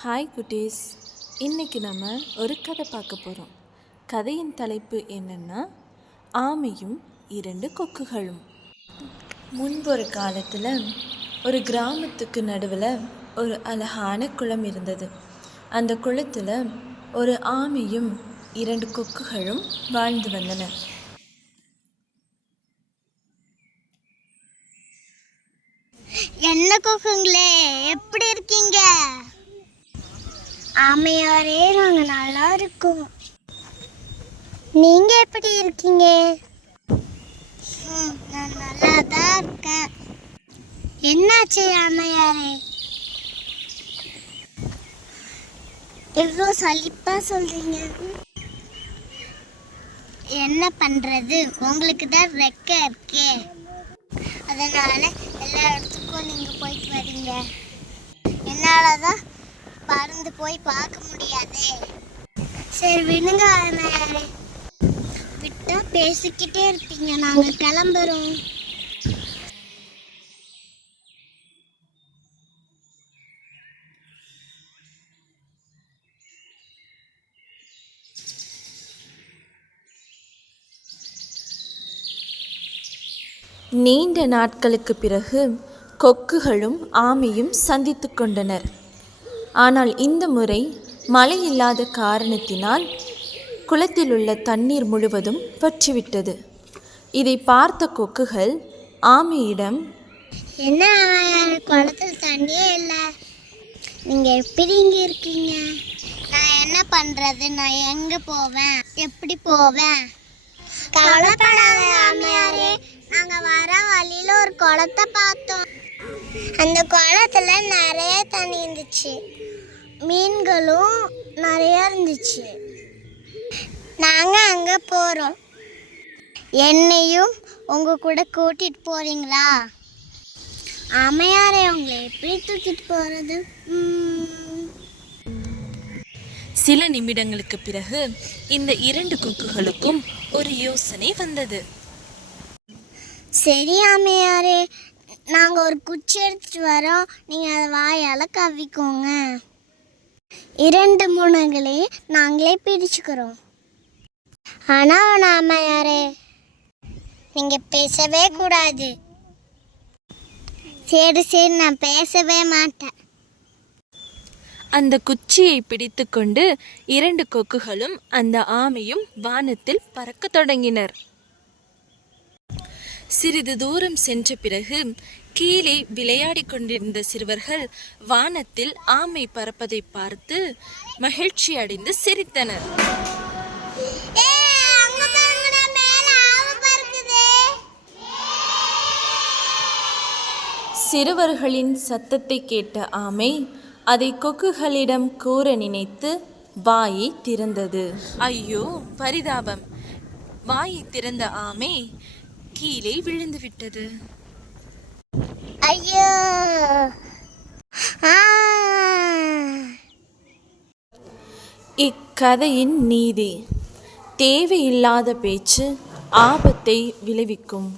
Hi குட்டீஸ், இன்றைக்கி நம்ம ஒரு கதை பார்க்க போகிறோம். கதையின் தலைப்பு என்னென்னா ஆமையும் 2 கொக்குகளும். முன்பொரு காலத்தில் ஒரு கிராமத்துக்கு நடுவில் ஒரு அழகான குளம் இருந்தது. அந்த குளத்தில் ஒரு ஆமையும் 2 கொக்குகளும் வாழ்ந்து வந்தன. என்ன கொக்குங்களே, எப்படி இருக்கீங்க? ஆமையாரே, நாங்க நல்லா இருக்கோம். நீங்க எப்படி இருக்கீங்க? நான் நல்லா தான் இருக்கேன். என்னாச்சு ஆமையாரே, எவ்வளோ சலிப்பா சொல்றீங்க? என்ன பண்றது, உங்களுக்கு தான் வெக்க இருக்கே, அதனால எல்லா இடத்துக்கும் நீங்க போயிட்டு வரீங்க. என்னாலதான் பறந்து போய் பார்க்க முடியாதே. சரி விடுங்க ஆமையாரே, விட்டா பேசிக்கிட்டே இருப்பீங்க. நாங்க கிளம்புறோம். நீண்ட நாட்களுக்கு பிறகு கொக்குகளும் ஆமையும் சந்தித்து கொண்டனர். ஆனால் இந்த முறை மழை இல்லாத காரணத்தினால் குளத்தில் உள்ள தண்ணீர் முழுவதும் வற்றிவிட்டது. இதை பார்த்த கொக்குகள் ஆமையிடம், என்ன குளத்தில் தண்ணியே இல்லை, நீங்க எப்படி இங்க இருக்கீங்க? நான் என்ன பண்றது, நான் எங்க போவேன், எப்படி போவேன்? கவலைப்படாத ஆமையாரே, நாங்க வர வழியில ஒரு குளத்தை பார்த்தோம். அந்த குளத்துல நிறைய தண்ணி இருந்துச்சு, மீன்களும் நிறைய இருந்துச்சு. நாங்க அங்க போறோம். என்னையும் உங்க கூட கூட்டிட்டு போறீங்களா? ஆமையாரே, உங்களை எப்படி தூக்கிட்டு போறது? சில நிமிடங்களுக்கு பிறகு இந்த 2 கொக்குகளுக்கும் ஒரு யோசனை வந்தது. சரி ஆமையாரே, நாங்க ஒரு குச்சி எடுத்துட்டு வரோம், நீங்க அதை வாயால கவ்விக்கோங்க. 2 முனைகளையும் நாங்களே பிடிச்சுக்கிறோம். ஆனா ஆமையாரே, நீங்க பேசவே கூடாது. சரி சரி, நான் பேசவே மாட்டேன். அந்த குச்சியை பிடித்து கொண்டு 2 கொக்குகளும் அந்த ஆமையும் வானத்தில் பறக்க தொடங்கினர். சிறிது தூரம் சென்ற பிறகு கீழே விளையாடி கொண்டிருந்த சிறுவர்கள் வானத்தில் ஆமை பறப்பதை பார்த்து மகிழ்ச்சி அடைந்து சிரித்தனர். சிறுவர்களின் சத்தத்தை கேட்ட ஆமை அதை கொக்குகளிடம் கூற நினைத்து வாயை திறந்தது. ஐயோ பரிதாபம்! வாயை திறந்த ஆமை கீழே விழுந்து விட்டது. ஐயோ! இக்கதையின் நீதி: தேவையில்லாத பேச்சு ஆபத்தை விளைவிக்கும்.